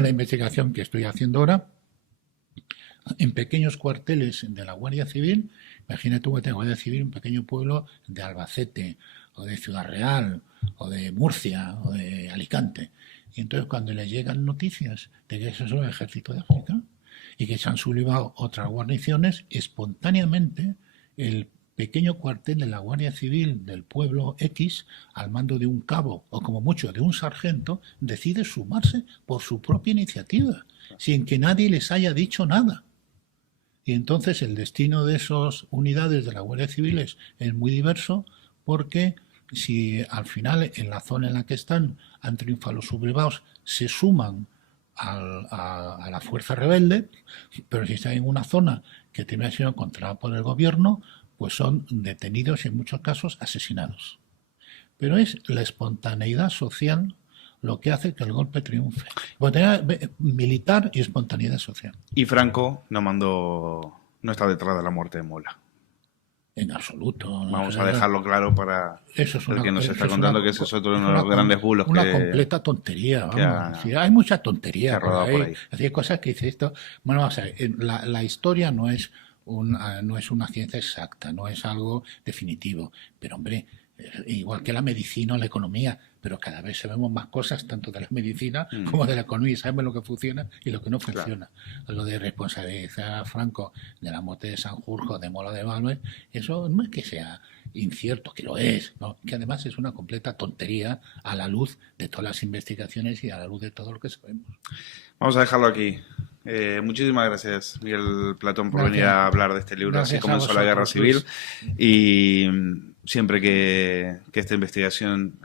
la investigación que estoy haciendo ahora, en pequeños cuarteles de la Guardia Civil. Imagínate que tengo Guardia Civil en un pequeño pueblo de Albacete, o de Ciudad Real, o de Murcia, o de Alicante. Y entonces cuando les llegan noticias de que eso es el ejército de África y que se han sublevado otras guarniciones, espontáneamente el pequeño cuartel de la Guardia Civil del pueblo X, al mando de un cabo o como mucho de un sargento, decide sumarse por su propia iniciativa, sin que nadie les haya dicho nada. Y entonces el destino de esas unidades de la Guardia Civil es muy diverso, porque si al final en la zona en la que están han triunfado los sublevados, se suman a la fuerza rebelde, pero si están en una zona que termina siendo controlada por el gobierno, pues son detenidos y en muchos casos asesinados. Pero es la espontaneidad social lo que hace que el golpe triunfe. Espontaneidad militar y espontaneidad social. Y Franco no está detrás de la muerte de Mola. En absoluto. Vamos a dejarlo claro para el que nos está contando que ese es otro de los grandes bulos. Una completa tontería. Vamos. Hay mucha tontería por ahí. Hay cosas que dice esto. Bueno, vamos a ver, la historia no es una ciencia exacta, no es algo definitivo. Pero, hombre, igual que la medicina o la economía, pero cada vez sabemos más cosas, tanto de la medicina como de la economía, y sabemos lo que funciona y lo que no funciona. Claro. Lo de responsabilizar a Franco de la muerte de Sanjurjo, de Mola de Balmes, eso no es que sea incierto, que lo es, ¿no? Que además es una completa tontería a la luz de todas las investigaciones y a la luz de todo lo que sabemos. Vamos a dejarlo aquí. Muchísimas gracias, Miguel Platón, por venir a hablar de este libro. Gracias. Así comenzó la Guerra Civil. Y siempre que esta investigación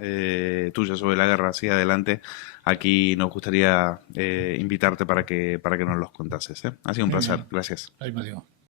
tuya sobre la guerra siga adelante, aquí nos gustaría invitarte para que nos los contases. Ha sido un placer. Gracias. Ahí me digo.